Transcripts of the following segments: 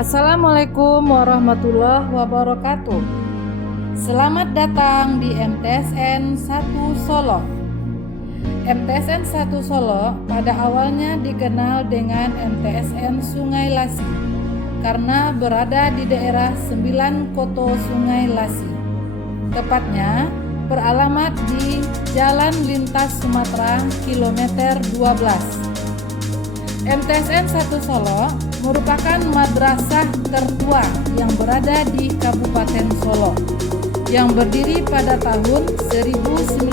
Assalamualaikum warahmatullahi wabarakatuh. Selamat datang di MTSN 1 Solo. MTSN 1 Solo pada awalnya dikenal dengan MTSN Sungai Lasi karena berada di daerah 9 Koto Sungai Lasi. Tepatnya beralamat di Jalan Lintas Sumatera kilometer 12. MTSN 1 Solo merupakan madrasah tertua yang berada di Kabupaten Solo yang berdiri pada tahun 1968.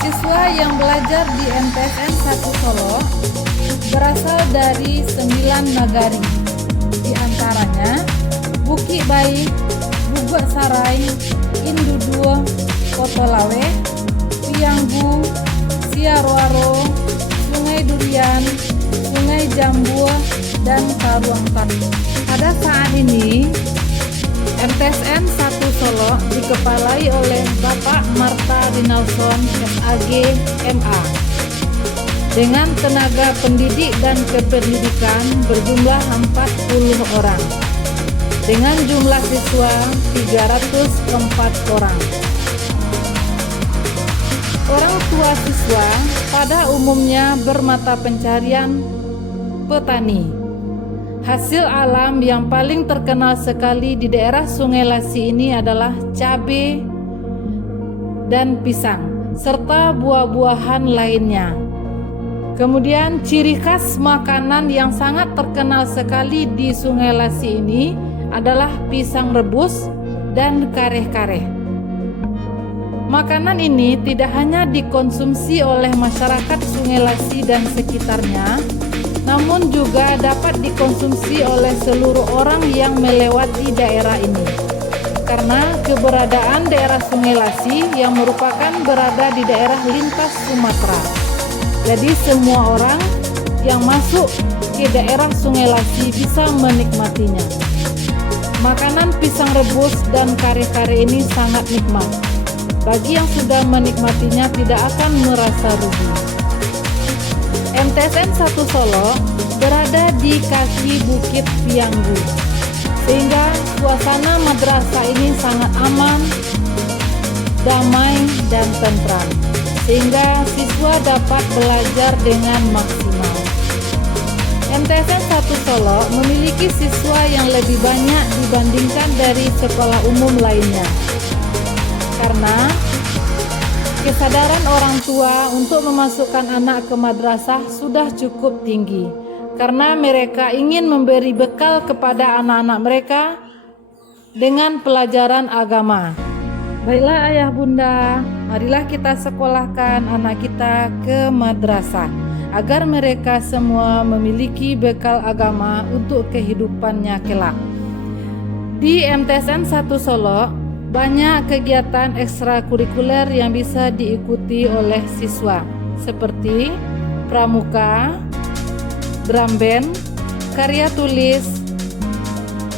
Siswa yang belajar di MTSN 1 Solo berasal dari 9 nagari, di antaranya Bukit Baik, Bugok Sarai, Induduo, Kotolawe, Pianggu, Siarwaro, Sungai Durian, Sungai Jambu, dan Karuangtan. Pada saat ini, MTSN 1 Solo dikepalai oleh Bapak Marta Rinalson SAG MA dengan tenaga pendidik dan kependidikan berjumlah 40 orang dengan jumlah siswa 304 orang. Orang tua siswa pada umumnya bermata pencarian petani. Hasil alam yang paling terkenal sekali di daerah Sungai Lasi ini adalah cabai dan pisang, serta buah-buahan lainnya. Kemudian ciri khas makanan yang sangat terkenal sekali di Sungai Lasi ini adalah pisang rebus dan kareh-kareh. Makanan ini tidak hanya dikonsumsi oleh masyarakat Sungai Lasi dan sekitarnya, namun juga dapat dikonsumsi oleh seluruh orang yang melewati daerah ini. Karena keberadaan daerah Sungai Lasi yang merupakan berada di daerah lintas Sumatera. Jadi semua orang yang masuk ke daerah Sungai Lasi bisa menikmatinya. Makanan pisang rebus dan kare-kare ini sangat nikmat. Bagi yang sudah menikmatinya tidak akan merasa rugi. MTSN 1 Solo berada di kaki Bukit Pianggu, sehingga suasana madrasah ini sangat aman, damai, dan tentram, sehingga siswa dapat belajar dengan maksimal. MTSN 1 Solo memiliki siswa yang lebih banyak dibandingkan dari sekolah umum lainnya. Karena kesadaran orang tua untuk memasukkan anak ke madrasah sudah cukup tinggi, karena mereka ingin memberi bekal kepada anak-anak mereka dengan pelajaran agama. Baiklah ayah bunda, marilah kita sekolahkan anak kita ke madrasah agar mereka semua memiliki bekal agama untuk kehidupannya kelak. Di MTSN 1 Solo banyak kegiatan ekstrakurikuler yang bisa diikuti oleh siswa seperti pramuka, drum band, karya tulis,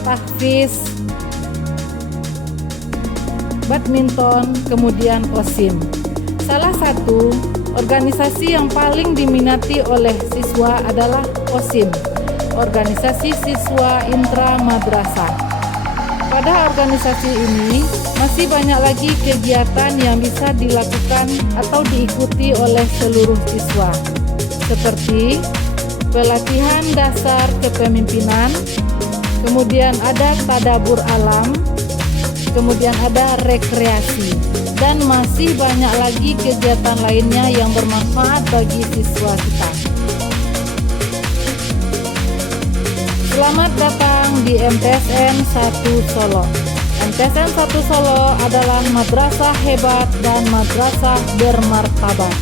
tahfiz, badminton, kemudian OSIM. Salah satu organisasi yang paling diminati oleh siswa adalah OSIM, Organisasi Siswa Intra Madrasah. Pada organisasi ini masih banyak lagi kegiatan yang bisa dilakukan atau diikuti oleh seluruh siswa, seperti pelatihan dasar kepemimpinan, kemudian ada tadabur alam, kemudian ada rekreasi, dan masih banyak lagi kegiatan lainnya yang bermanfaat bagi siswa kita. Selamat datang di MTSN 1 Solo. MTSN 1 Solo adalah madrasah hebat dan madrasah bermartabat.